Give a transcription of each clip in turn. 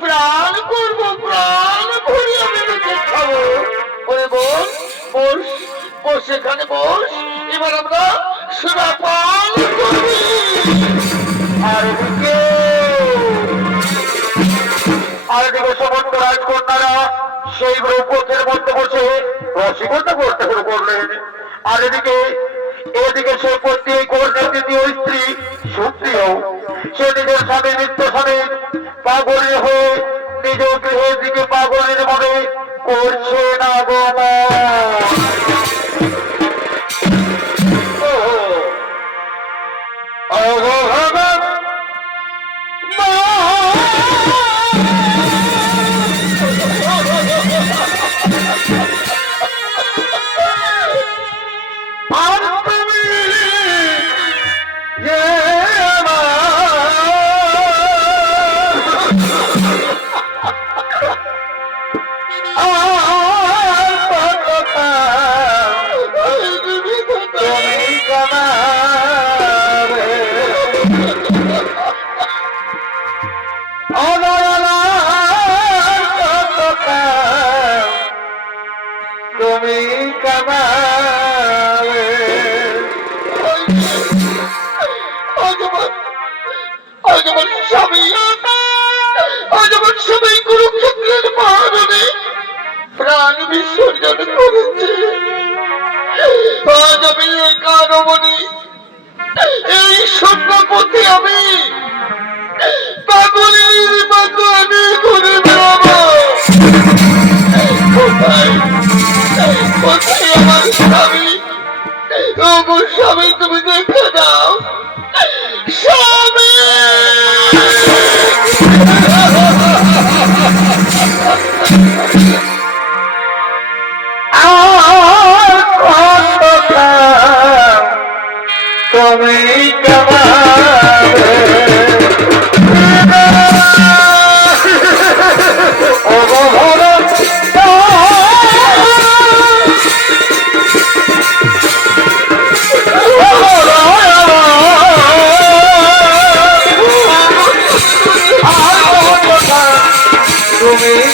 প্রাণ করব, প্রাণ ভরে আমি তোকে খাব। ওরে বোন, বস বস সেখানে বস। এবার আমরা সোনা পান করবি। আর এদিকে আর এদিকে সমস্ত রাজকন্যারা সেই ব্রহ্মকের মধ্যে বসে করতে শুরু করলেন। আর এদিকে এদিকে সে পত্নী কন্যা দ্বিতীয় স্ত্রী সুপ্রিয়। স্বামী নিত্য স্বামী পাগলের হয়ে নিজ গৃহের দিকে পাগলের মনে করছে না গো প্রাণ বিসর্জন করেছে আজ আমি এই কারণে এই আমি পাগলের আমার স্বামী গো স্বামী তুমি দেখে দাও স্বামী তুমি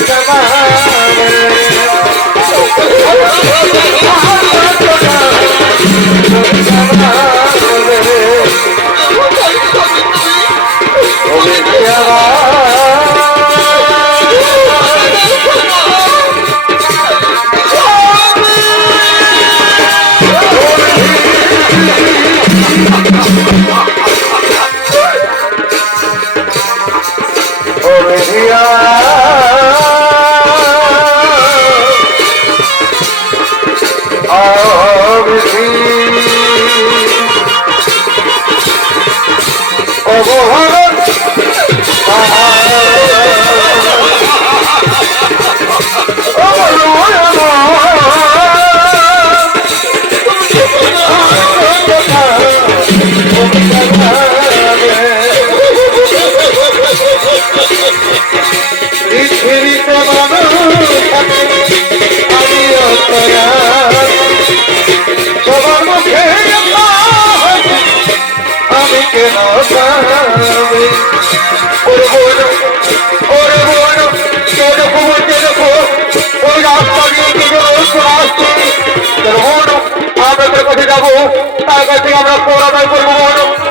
তার কাছে আমরা কোরাদাই করব।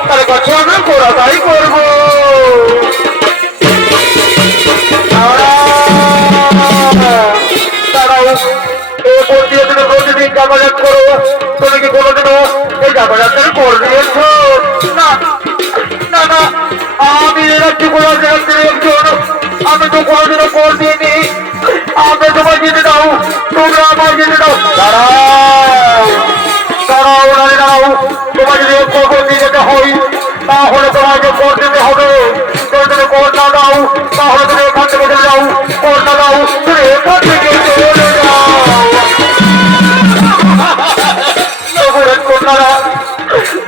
তার কাছে আমরা কোরাদাই করব প্রতিদিন যাতায়াত করো, তুমি কি কোনোদিনও কর আমি আমি তো কোনোদিনও কর দিইনি। আমি তোমার যেতে দাও, তোমরা আমার যেতে দাও। দাঁড়াও দাঁড়াও দাঁড়িয়ে দাঁড়াও তোমার যদি দিয়ে যেতে হয়, তাহলে তোমাকে কর দিতে হবে। তুমি যদি কর না দাও, তাহলে তুমি এখান থেকে যাও। কর না দাও, তুমি এখান থেকে চলে যাও।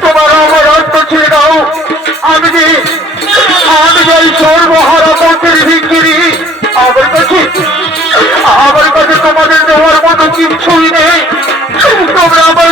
তোমার আমার অর্থ ছেড়ে দাও। আমি যে আমি যে সর্বহারা মন্ত্রী ভিক্ষিরি, আমার কাছে আমার কাছে তোমাদের দেওয়ার মতো কিছুই নেই। তোমরা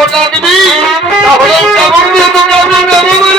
ভোট না দিবি তাহলে কেমন দিয়ে তোমরা আমরা নেব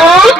দুধ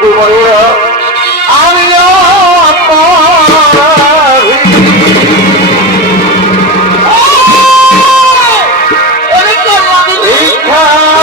বন্ধু বন্ধুরা আমি